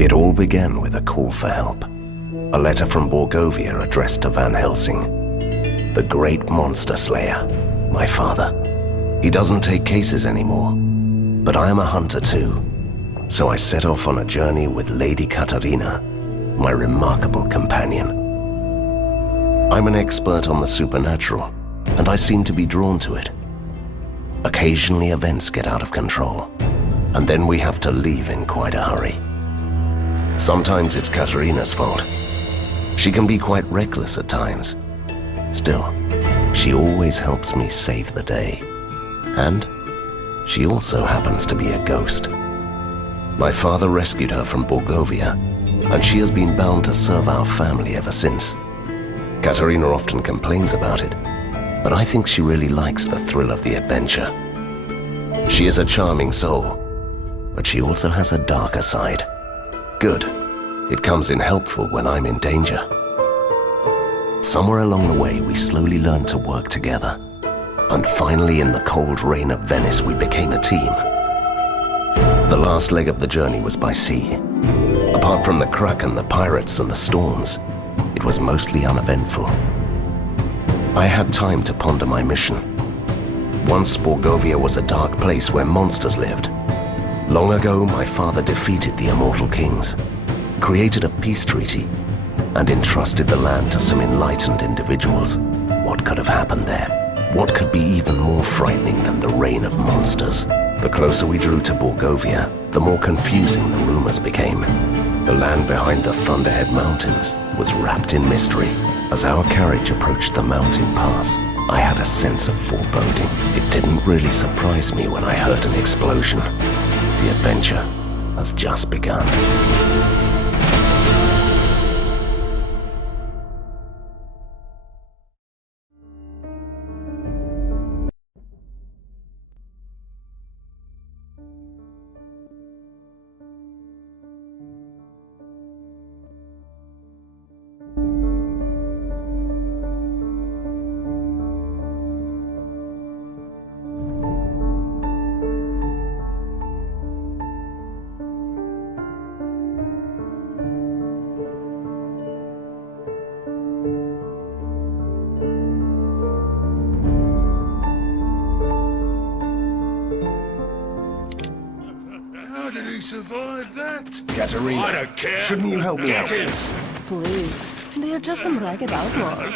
It all began with a call for help. A letter from Borgovia addressed to Van Helsing, the great monster slayer, my father. He doesn't take cases anymore, but I am a hunter too. So I set off on a journey with Lady Katarina, my remarkable companion. I'm an expert on the supernatural, and I seem to be drawn to it. Occasionally events get out of control, and then we have to leave in quite a hurry. Sometimes it's Katarina's fault. She can be quite reckless at times. Still, she always helps me save the day. And she also happens to be a ghost. My father rescued her from Borgovia, and she has been bound to serve our family ever since. Katarina often complains about it, but I think she really likes the thrill of the adventure. She is a charming soul, but she also has a darker side. Good. It comes in helpful when I'm in danger. Somewhere along the way, we slowly learned to work together. And finally, in the cold rain of Venice, we became a team. The last leg of the journey was by sea. Apart from the Kraken, the pirates, and the storms, it was mostly uneventful. I had time to ponder my mission. Once Borgovia was a dark place where monsters lived. Long ago, my father defeated the immortal kings, created a peace treaty, and entrusted the land to some enlightened individuals. What could have happened there? What could be even more frightening than the reign of monsters? The closer we drew to Borgovia, the more confusing the rumors became. The land behind the Thunderhead Mountains was wrapped in mystery. As our carriage approached the mountain pass, I had a sense of foreboding. It didn't really surprise me when I heard an explosion. The adventure has just begun. Survive that? Katarina, I don't care. Shouldn't you help me out? Please, they are just some ragged outlaws.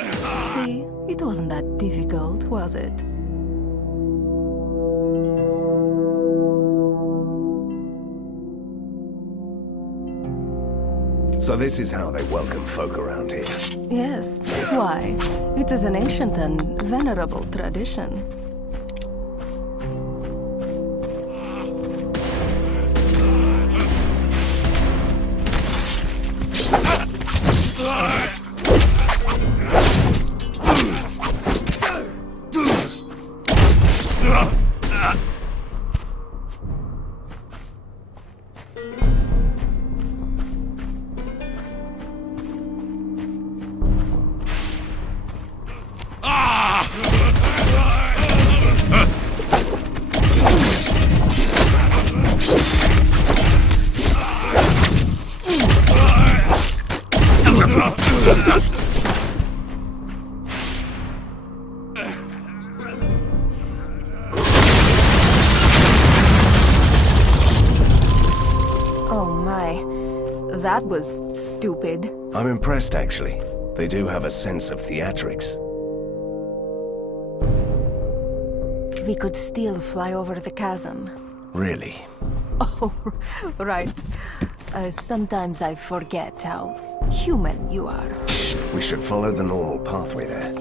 See, it wasn't that difficult, was it? So this is how they welcome folk around here. Yes. Why? It is an ancient and venerable tradition. That was stupid. I'm impressed, actually. They do have a sense of theatrics. We could still fly over the chasm. Really? Oh, right. Sometimes I forget how human you are. We should follow the normal pathway there.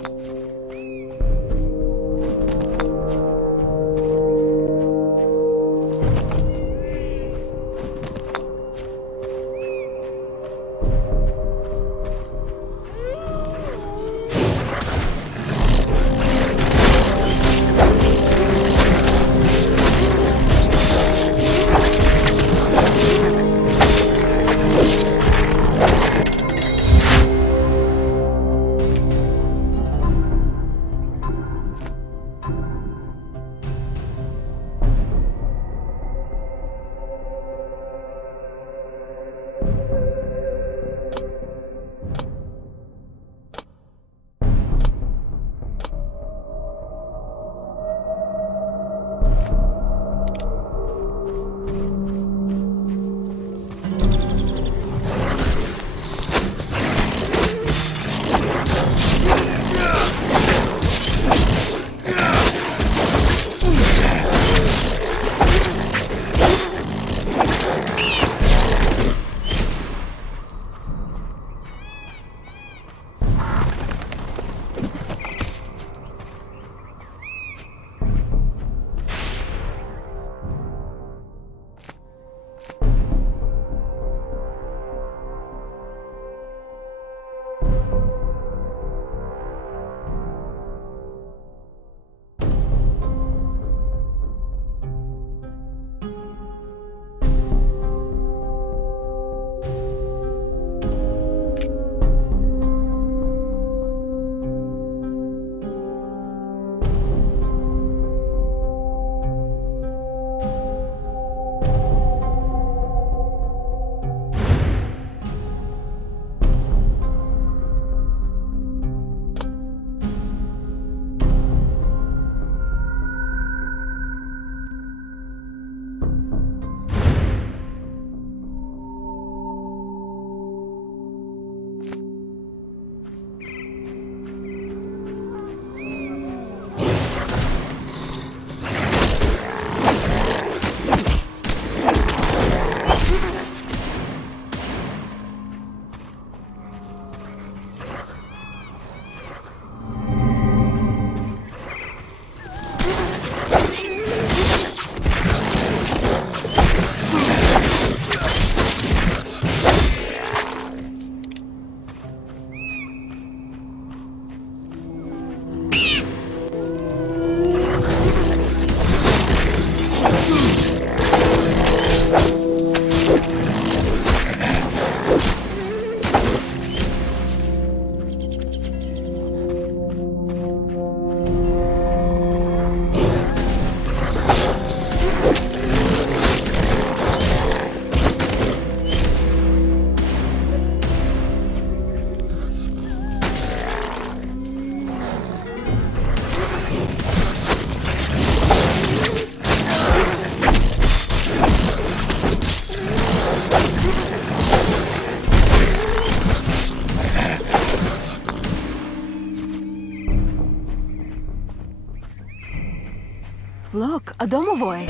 Look, a domovoi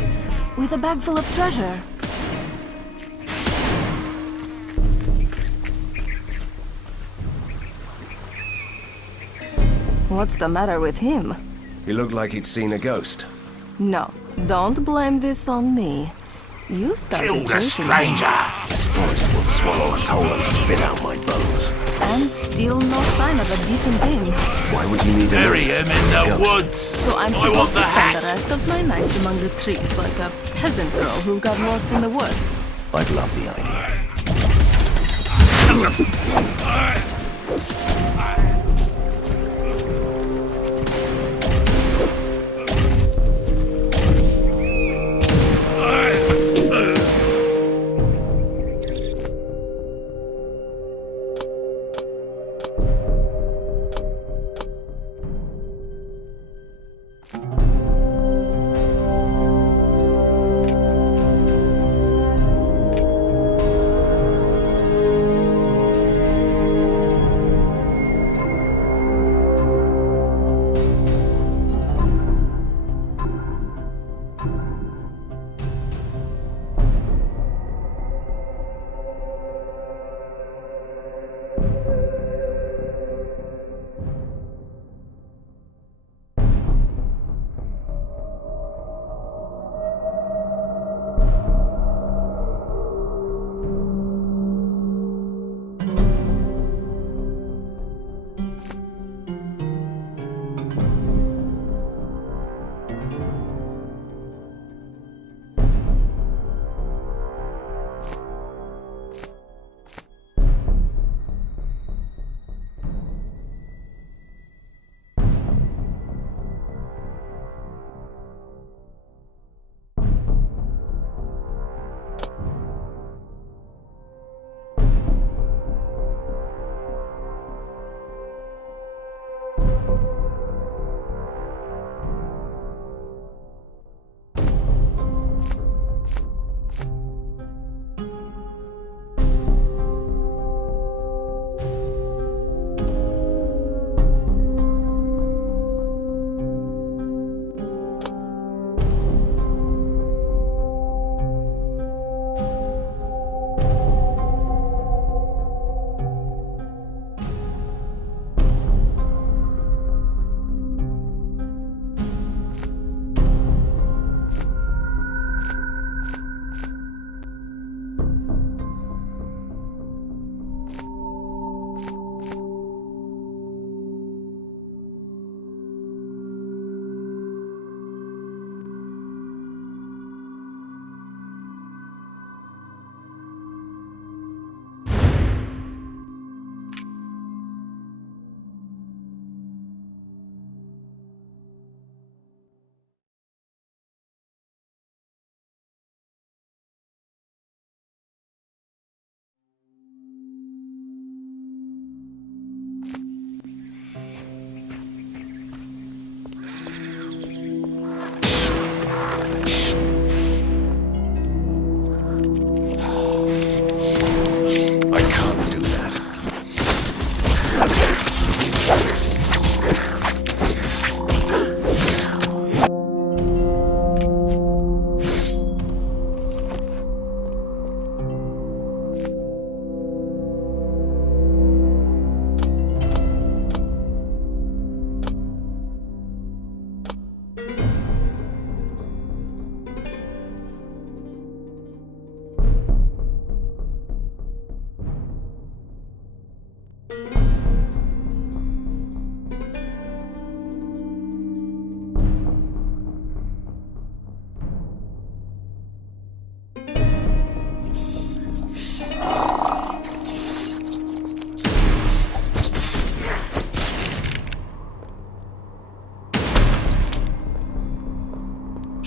with a bag full of treasure. What's the matter with him? He looked like he'd seen a ghost. No, don't blame this on me. You started Kill the chasing stranger! This forest will swallow us whole and spit out my bones. him. And still no sign of a decent thing. Why would you need to Bury him in the woods! So I'm I supposed want to the spend the hat! rest of my night among the trees like a peasant girl who got lost in the woods. I'd love the idea.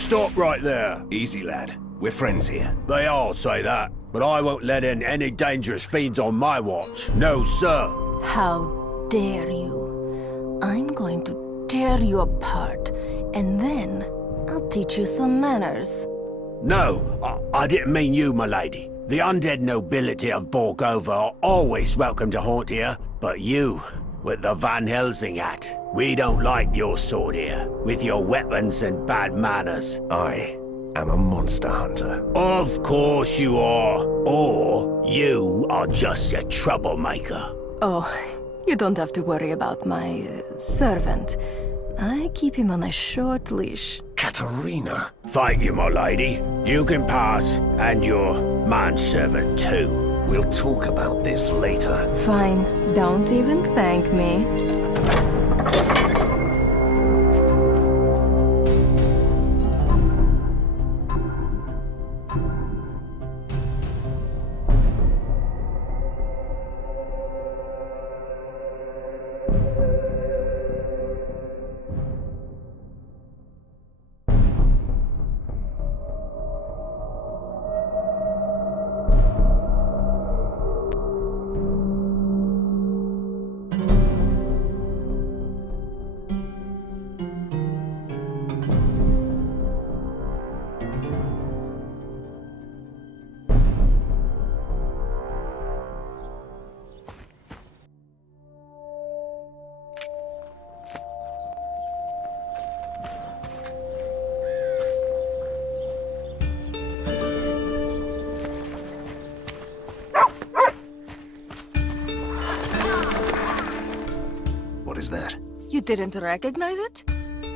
Stop right there. Easy, lad. We're friends here. They all say that, but I won't let in any dangerous fiends on my watch. No, sir. How dare you? I'm going to tear you apart, and then I'll teach you some manners. No, I didn't mean you, my lady. The undead nobility of Borgova are always welcome to haunt here, but you, with the Van Helsing hat. We don't like your sort here, with your weapons and bad manners. I am a monster hunter. Of course you are. Or you are just a troublemaker. Oh, you don't have to worry about my servant. I keep him on a short leash. Katerina! Thank you, my lady. You can pass, and your manservant too. We'll talk about this later. Fine, don't even thank me. What is that? You didn't recognize it?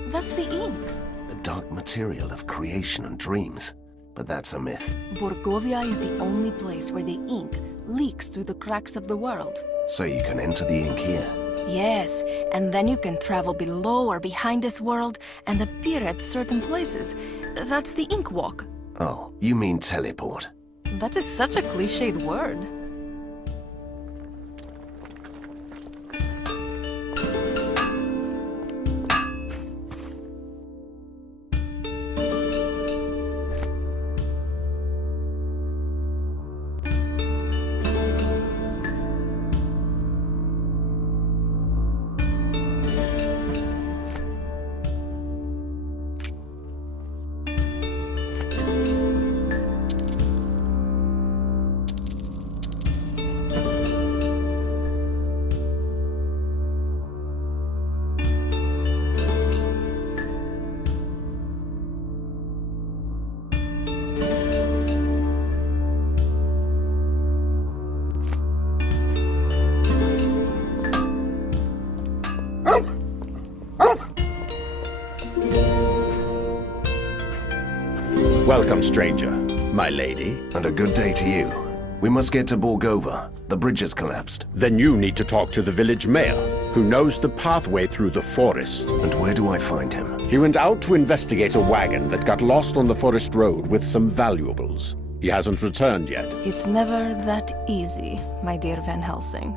That's the ink. The dark material of creation and dreams. But that's a myth. Borgovia is the only place where the ink leaks through the cracks of the world. So you can enter the ink here. Yes, and then you can travel below or behind this world and appear at certain places. That's the ink walk. Oh, you mean teleport? That is such a cliched word. Welcome, stranger, my lady. And a good day to you. We must get to Borgova. The bridge has collapsed. Then you need to talk to the village mayor, who knows the pathway through the forest. And where do I find him? He went out to investigate a wagon that got lost on the forest road with some valuables. He hasn't returned yet. It's never that easy, my dear Van Helsing.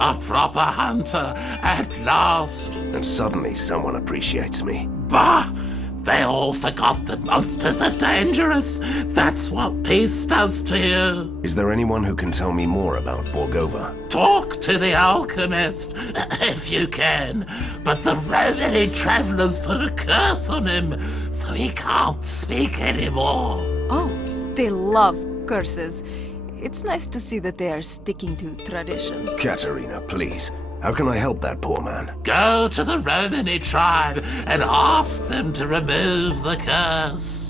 A proper hunter, at last. And suddenly someone appreciates me. Bah! They all forgot that monsters are dangerous. That's what peace does to you. Is there anyone who can tell me more about Borgova? Talk to the alchemist, if you can. But the Romany travelers put a curse on him, so he can't speak anymore. Oh, they love curses. It's nice to see that they are sticking to tradition. Katerina, please. How can I help that poor man? Go to the Romany tribe and ask them to remove the curse.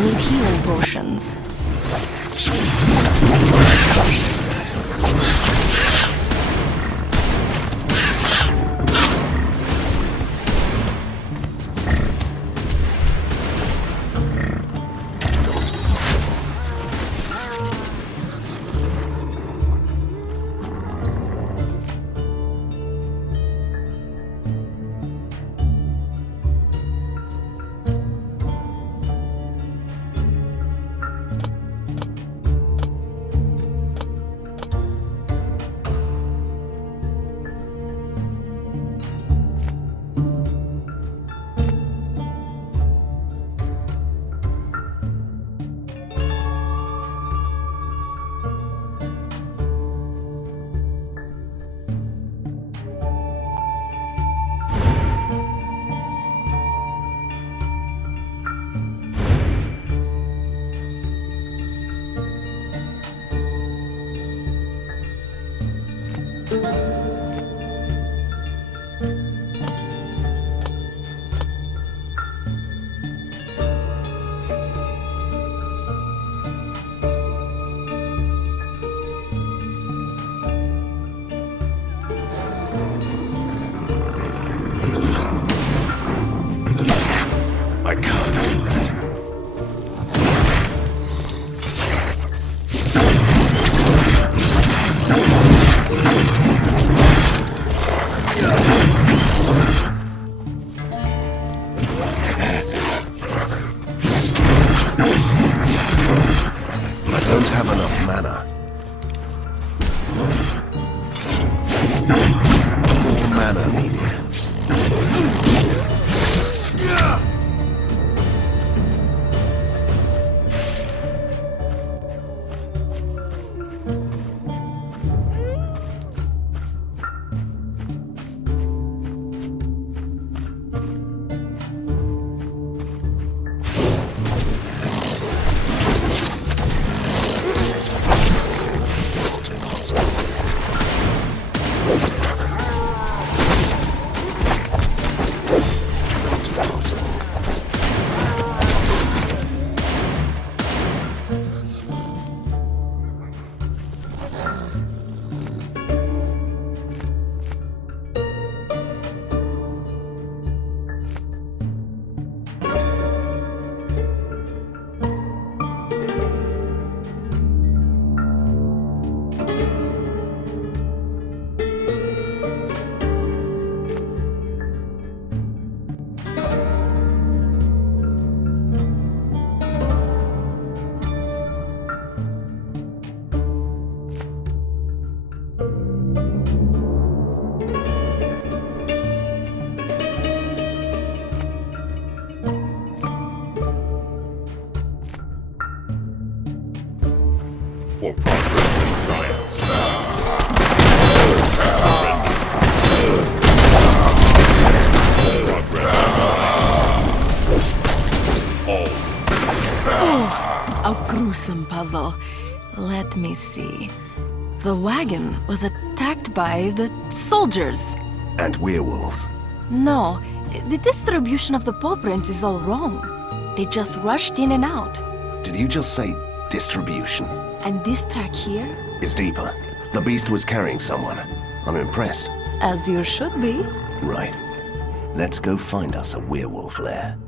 I need healing potions. I can't do that. I don't have enough mana. More mana needed. For progress in science. A gruesome puzzle. Let me see. The wagon was attacked by the soldiers. And werewolves. No, the distribution of the paw prints is all wrong. They just rushed in and out. Did you just say distribution? And this track here? Is deeper. The beast was carrying someone. I'm impressed. As you should be. Right. Let's go find us a werewolf lair.